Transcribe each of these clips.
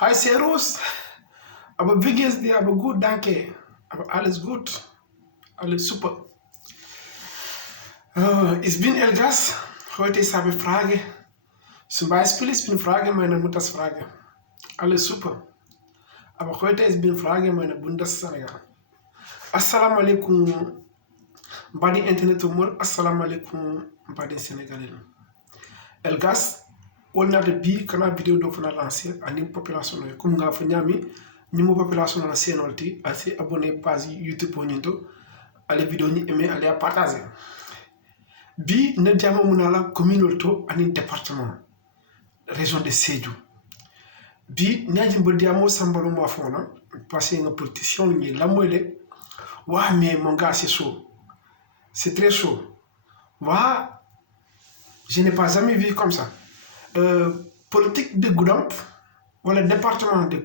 Hi Serus, aber wie geht's dir? Aber gut, danke. Aber alles gut, alles super. Ich bin Elgas. Heute ist eine Frage. Zum Beispiel, ich bin Frage meiner Mutters Frage. Alles super. Aber heute ist bin Frage meiner Bundessenegal. Assalamu alaikum, badi internet umur. Assalamu alaikum, badi Sénégalais. Elgas, on a de bi kana vidéo do fana lancer ani population no comme nga fa nyami ñimo population la senolti assez abonné page YouTube ñinto ale vidéo ni aimé ale a partager bi na jama munala commune to ani département région de Sédhiou bi ñaji mbodi amo sambalo mo fona parce que nga politicien ni la moy de wa mais mon gars c'est chaud, c'est très chaud. Wa je n'ai pas jamais vu comme ça. Politique de Goudomp, wala département de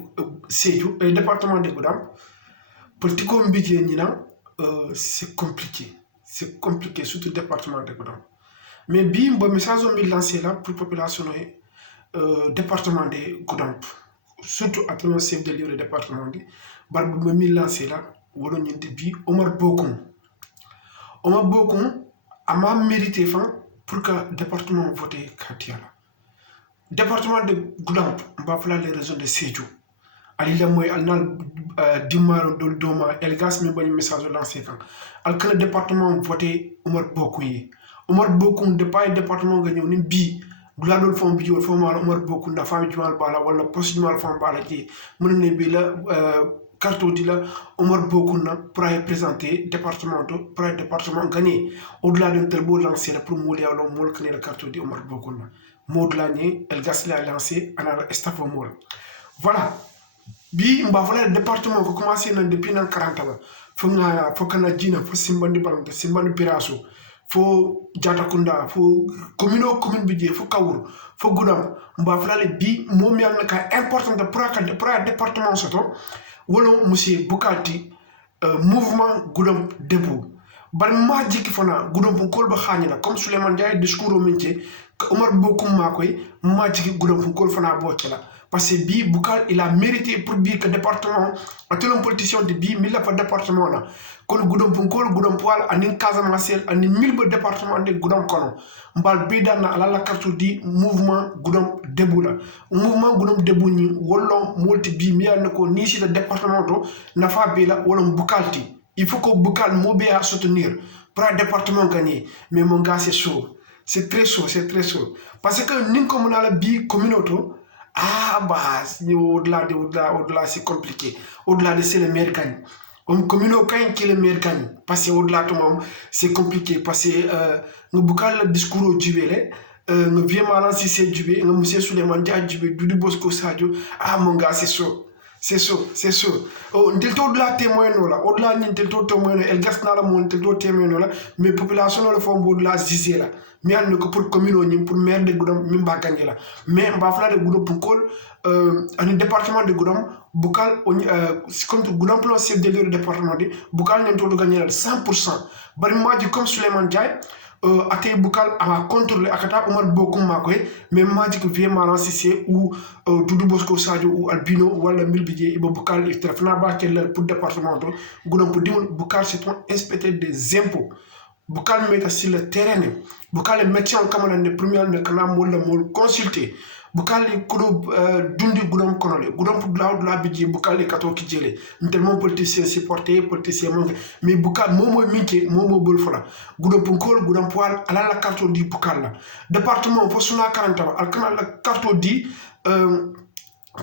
Sédhiou, département de Goudomp, politique c'est compliqué. C'est compliqué, surtout le département de Goudomp. Mais bien, bon message on mis lancé là pour la population département de Goudomp, surtout à tout le chef de livre département de Barbe mis lancé là, wala ñi bi Omar Bokoum. Omar Bokoum a mérité pour que le département vote Katiala. Département de Goudomp, mbafla les régions de Sédhiou. Alila moy alnal dimaro dol doma elgas mi bani message lancé kan. Alkana département voté Omar Bokoum. Omar Bokoum de pas département nga ñew ni bi dula dol fam bi fo ma Omar Bokoum da fami jumal bala wala poste jumal fam bala ci mën ne bi la carte di la Omar Bokoum na pour présenter département pour département gagné au-delà d'un tel beau lancé pour mouler alors mol que la carte di Omar Bokoum na Maudlani, Elgas l'a lancé à Estafomol. Voilà. Bi mbafala département ko commencé depuis 40 ans. Faut que na djina faut simbandi balante simbandi piraso faut jatakunda faut commune bidje faut kawur faut Goudomp mbafala le bi mom yalla ka important pour département soto wolo monsieur Boukalti mouvement Goudomp debout. Ban ma jiki fana Goudomp ko ba xagnina comme Souleymane Ndiaye discours au métier Omar Bokoum makoy ma jiki Goudomp ko fana bokela parce que bi Boukal il a mérité pour bi que département à tout le politicien de bi mille fa département là kon Goudomp wal anin Casamance anin mille département de Goudomp kono mbal bi dan ala la carte di mouvement Goudomp debout là mouvement Goudomp debout ni wollo multi bi mi an ko ni ci le département do na fa bi la wollo Boukalti. Il faut que Boukal Mobé à soutenir pour un département gagné. Mais mon gars, c'est chaud. C'est très chaud, c'est très chaud. Parce que nous, comme on a la bi communauté, au-delà, c'est compliqué. Au-delà de c'est le meilleur gagne. Comme communauté qui est le meilleur gagne. Parce que au-delà de tout c'est compliqué. Parce que nous Boukal le discours au Djibélé, nous viens mal si c'est Djibé, nous monsieur Souleymane Ndiaye Djibé, Doudou Bosco Sadio. Ah mon gars, c'est chaud. C'est chaud, c'est chaud. Oh, ntelto de la témoin là, au-delà ni ntelto témoin el gas na la mon ntelto témoin là, mais population le font de la zizé là. Mais on ne que pour commune ni pour maire de Goudomp mi ba gagner là. Mais on va faire de Goudomp pour col un département de Goudomp, Boukal comme Goudomp le chef de le département de Boukal ntelto gagner là 100%. Bari ma di comme Souleymane Ndiaye ate Boukal a contrôlé akata Omar Bokoum makoy mais ma di que vient Maran Cissé ou Doudou Bosco Sadio ou Albino wala Milbidje iba Boukal il trafna ba quel pour département do Goudomp pour dimul Boukal c'est un inspecteur des impôts. Boukal met sur le terrain Boukal est métier en camarade de première ne kana mol consulter Boukal ko dundi Goudomp konole Goudomp la bidje Boukal e kato ki jele tellement politicien supporté politicien mais Boukal momo minke momo bol fola Goudomp wal ala la carte di Boukal la département fo suna 40 al kana la carte di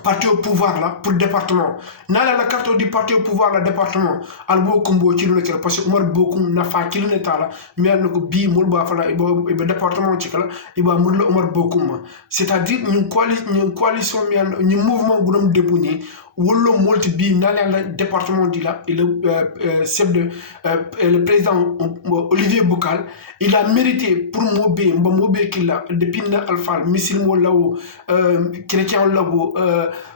parti au pouvoir là pour le département. Nala la carte du parti au pouvoir là département. Albo kumbo ci lu nekk parce que Omar Bokoum na fa ci lu nekk la mais na ko bi mul ba fa la iba département ci kala iba mul la Omar Bokoum. C'est-à-dire une coalition ñu mouvement Goudomp debout ni wolo multi bi nala la département di là et le chef de le président Olivier Boukal il a mérité pour Mobé qu'il a depuis na Alpha musulman là chrétien là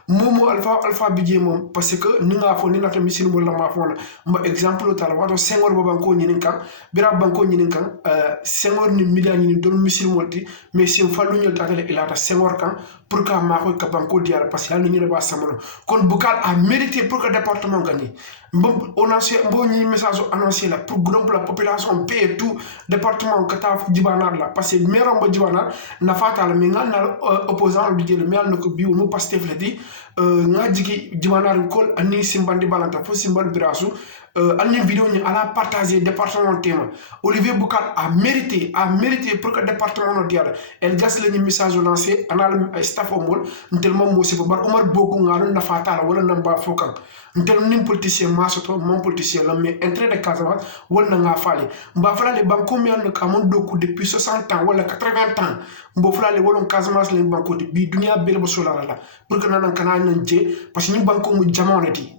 momo alpha bidje mom parce que ni nga fo ni nata misil mo la ma fo ma exemple tala wato Senghor bo banko nyinin kan bira banko nyinin kan Senghor ni media ni don misil molti mais si fallu ñol takale ilata Senghor kan pour que ma ko ka banko diara parce que yalla ñu ba samalo kon Boucal a mérité pour que département gagne on a bon ni message annoncé là pour groupe la population paye tout département kata jibanar là parce que maire mbo jibanar na fatala mi ngal opposant bi jël mi al ko biu mu Pastef la di nga jigi jibanar kol ani simbandi balanta fo simbal birasu ani vidéo ni ala partager département tema Olivier Boucal a mérité pour que département no diala el gas le ni message lancé anal staff o mol tellement mo se bar Omar Boku ngalo na fatala wala namba fokan ntel nim politicien masoto mon politicien la mais entrée de Casamance wala nga falé mba fala le banko mi an ka mon doku depuis 60 ans wala 80 ans mbo fala le wolon Casamance le banko de bi dunia bel bo solara la pour que nanan kana nan je parce que ni banko mu jamonati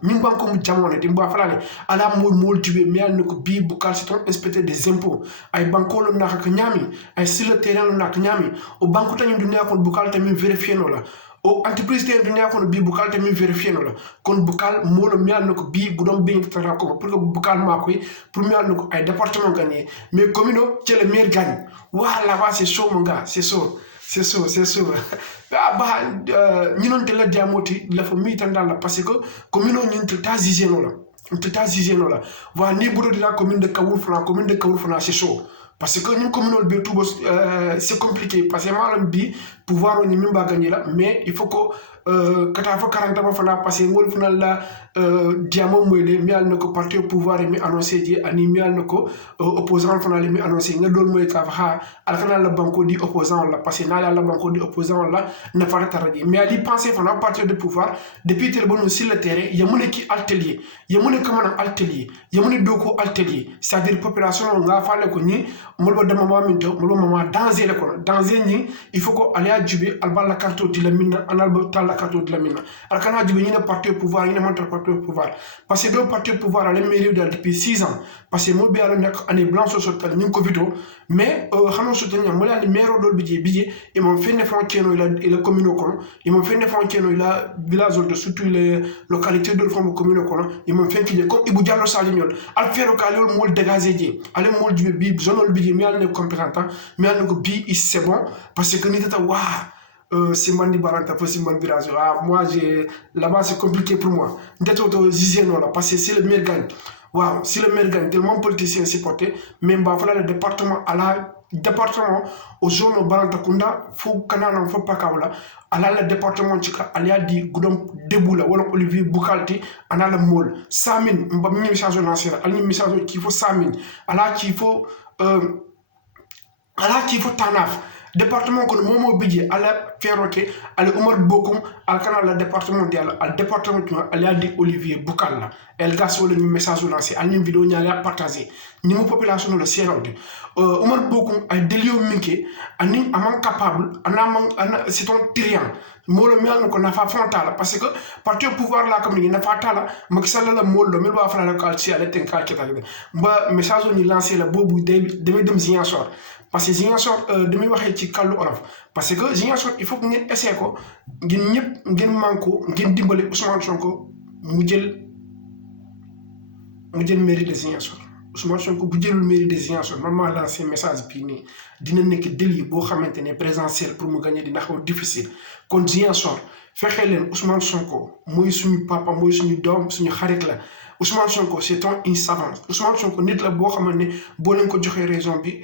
mba fala le ala mol tibé mi an ko bi Boucal c'est un inspecteur des impôts ay banko lo nak nyami ay sur le terrain lo nak nyami o banko tan dunia ko Boucal tamit vérifier no la o entreprise te dunia ko bi Boucal tamit vérifier no la kon Boucal molo mi an ko bi budon be tara ko pour que Boucal makoy pour mi an ko ay département gagné mais commune ci le maire gagne voilà c'est chaud mon gars c'est chaud ñi non te la diamoti la fa mi tan dal parce que commune ñi ta zizé no la voilà ni bodo de la commune de Kaourfoulah c'est chaud parce que nous commune bi tout c'est compliqué parce que malam bi pouvoir ni mimba gagner là mais il faut que kata fa 40 ans fana parce que ngol fana la diamo moyle mi al nako parti au pouvoir mi annoncé di ani mi al nako opposant fana mi annoncé nga dol moy ka fa al fana la banco di opposant la parce que na la banco di opposant la na fa taradi mais ali penser fana parti de pouvoir depuis tel bon sur le terrain yamune ki atelier yamune kamana atelier yamune doko atelier c'est-à-dire population nga fa le ko ni molbo de mama minto molbo mama danger le ko danger ni il faut ko ali adjubi al balla carte di la minna anal ba carte de la mina alkana jibe ñina parti au pouvoir ñina montre parti au pouvoir parce que do parti au pouvoir ale mairie depuis 6 ans parce que mo bi ala nek année blanche so tal ñu ko vito mais xamna so tan mo la maire do bidje et mon fenne frontière et la commune ko et mon fenne frontière la village de surtout les localités de forme commune ko et mon fenne ki comme Ibou Diallo Sali ñol al féro ka lol mo dégager ji ale mo jibe bi zonol bidje mi ala ne compétent mi ala ko bi c'est bon parce que ni tata wa Simbandi Balanta pour Simbandi Birazo. Moi, là-bas, c'est compliqué pour moi. D'être là, parce que c'est le meilleur gagne. Waouh, si le maire gagne, tellement politicien supporté, même le département, aux zones au Balantakunda, faut canal, faut pas kaola, le département, il y a dit Goudom Deboula, ou Olivier Boucalti, on a le mol. 100 000, on va mis message lancé, on a mis message qu'il faut 100 000, qu'il faut Tanaf. Département que momo bidje ala ferroke ala Omar Bokum al canal département dial al département ala di Olivier Boucal la el gas wala ñu message lancé al ñu vidéo ñala partager ni mo population le séronde Omar Bokum ay delio minké ani amam capable c'est un tyran molo mi an ko na fa frontala parce que parti au pouvoir la comme ni na fa tala Macky Sall la molo mi ba fa la kal ci ala ten kal ci ba message ni lancé la bobu de dem Ziguinchor parce que Ziguinchor demi waxé ci kallu olof parce que Ziguinchor il faut que ngeen essayer ko ngeen ñep ngeen manko ngeen dimbalé Ousmane Sonko mu jël mairie de Ziguinchor Ousmane Sonko bu jëlul mairie de Ziguinchor normalement lancer message bi ni dina nek délit bo xamantene présentiel pour mu gagner dina xaw difficile kon Ziguinchor fexé len Ousmane Sonko moy suñu papa moy suñu dom suñu xarit la Ousmane Sonko c'est un savant Ousmane Sonko nit la bo xamantene bo len ko joxé raison bi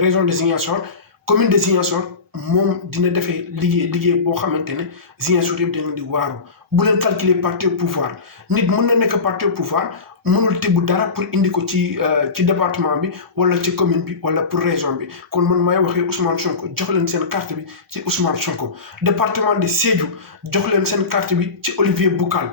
raison de Ziguinchor commune de Ziguinchor mom dina défé liggéey bo xamantene Ziguinchor yeb dañu di waru bu len calculer parti au pouvoir nit mën na nek parti au pouvoir mënul tibbu dara pour indi ko ci département bi wala ci commune bi wala pour région bi kon man may waxé Ousmane Sonko jox len sen carte bi ci Ousmane Sonko département de Sédhiou jox len sen carte bi ci Olivier Boucal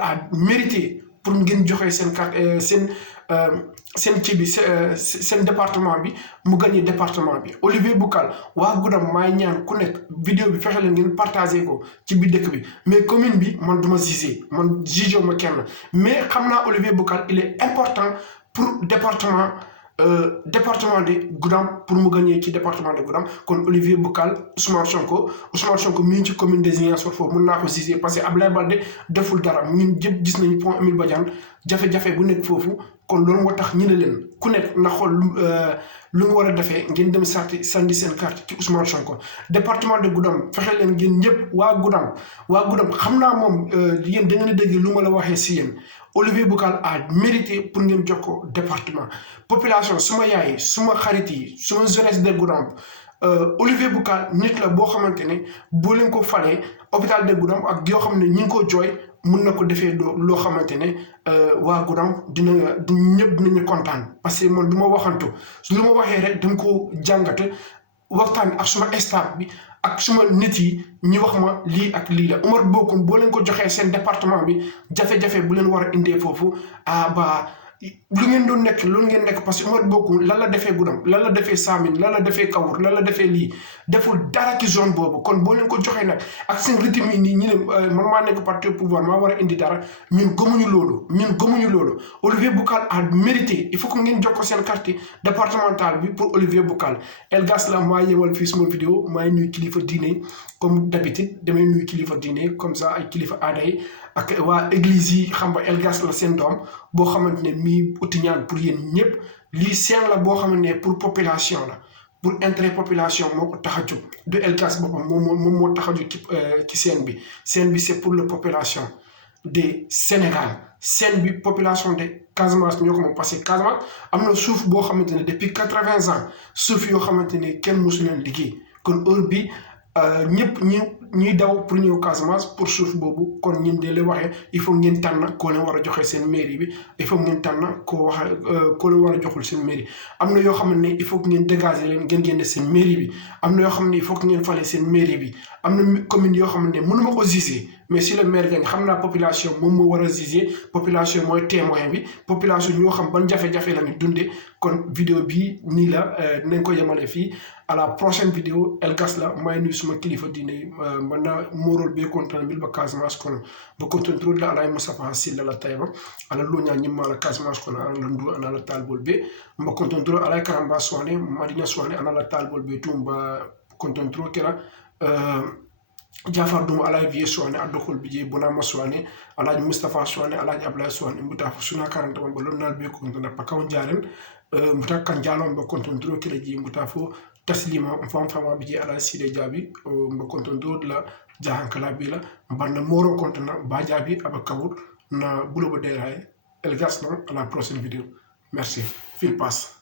a mérité pour ngeen joxé sen carte sen ci bi sen département bi mu gagner département bi Olivier Boucal wa Goudam may ñaan ku nek vidéo bi fexé len ngeen partager ko ci bi dëkk bi mais commune bi man duma juger ma kenn mais xamna Olivier Boucal il est important pour département département de Goudomp pour mu gagner ci département de Goudomp kon Olivier Boucal Ousmane Sonko mi ngi ci commune de Ziguinchor foofu mën naa ko gisee parce que Abdoulaye Baldé deful dara ñun jëpp gis nañu pont Émile Badiane jafe-jafe bu nekk foofu kon loolu moo tax ñu ne leen ku nekk na xool lu mu war a defee ngeen dem sandi seen carte ci Ousmane Sonko département de Goudomp fexe leen ngeen ñëpp waa Goudomp xam naa moom yéen da ngeen a dégg lu ma la waxee si yéen Olivier Boucal a mérité pour ngeen jox ko département population suma yaay suma xarit yi suma jeunesse de Goudomp Olivier Boucal nit la boo xamante ne boo leen ko falee hôpital de Goudomp ak yoo xam ne ñi ngi ko jooy mun na ko defee loo xamante ne waa Goudomp ñëpp dinañu kontaan parce que man du ma waxantu lu ma waxee rek dama ko jàngat waxtaan ak suma staff bi ak suma nit yi ñi wax ma lii ak lii la Omar Bokum boo leen ko joxee seen département bi jafe-jafe bu leen war a indee foofu ba lu ngeen doon nekk loolu ngeen nekk parce que Omar Bokum lan la defee Goudomp lan la defee Samin lan la defee Kawour lan la defee lii deful dara ci zone boobu kon boo leen ko joxee nag ak seen rythme yi nii ñu ne man maa nekk parti au pouvoir maa war a indi dara ñun gëmuñu loolu Olivier Boucal a mérité il faut que ngeen jox ko seen carte départementale bi pour Olivier Boucal Elgas la maa yemal fii suma vidéo maay nuyu kilifa diine comme d'habitude damay nuyu kilifa diine comme ça ay kilifa aada yi ak waa église yi xam nga Elgas la seen doom boo xamante ne mii uti ñaan pour yéen ñëpp lii seen la boo xamante ne pour population la pour intérêt population moo ko tax a jóg du Elgas boppam moom moo tax a jóg ci seen bi c'est pour la population de Sénégal seen bi population de Casamance ñoo ko moom parce que Casamance am na suuf boo xamante ne depuis 80 ans suuf yoo xamante ne kenn mosu leen liggéey kon heure bi ñëpp ñuy daw pour ñëw Casamance pour suuf boobu kon ñun de leen waxee il faut ngeen tànn koo leen war a joxe seen mairie bi il faut ngeen tànn koo leen war a joxul seen mairie am na yoo xam ne il faut que ngeen dégager leen ngeen génne seen mairie bi am na yoo xam ne il faut que ngeen fale seen mairie bi am na commune yoo xam ne mënuma ko juger mais si le maire gagne xam naa population moom moo war a juger population mooy témoin bi population ñoo xam ban jafe-jafe la ñu dundee kon vidéo bi nii la dinañ ko yemale fii à la prochaine vidéo Elgas la may nuyu suma kilifa diine man na morol be kontaan bil ba Casamance kono ba kontaan trop la alay Moustapha Sylla la Taïba ala loña ñimma la Casamance kono ala ndu ana la talbol be mba kontaan trop alay Karamba Soane Madina Soane ana la talbol be tumba kontaan trop kera Jafar Dum alay vie Soane adokol bije bonama Soane alay Moustapha Soane alay Ablaye Soane mbuta fu suna 40 ba lonnal be kontaan pa kaw jaren mbuta kan jalon ba kontaan trop kera ji mbuta fu taslima fama biji ala side jaabi mba konton do la jahankala bila banda moro kontona ba jaabi aba kabur na bulo bo deray Elgas non à la prochaine vidéo merci fil passe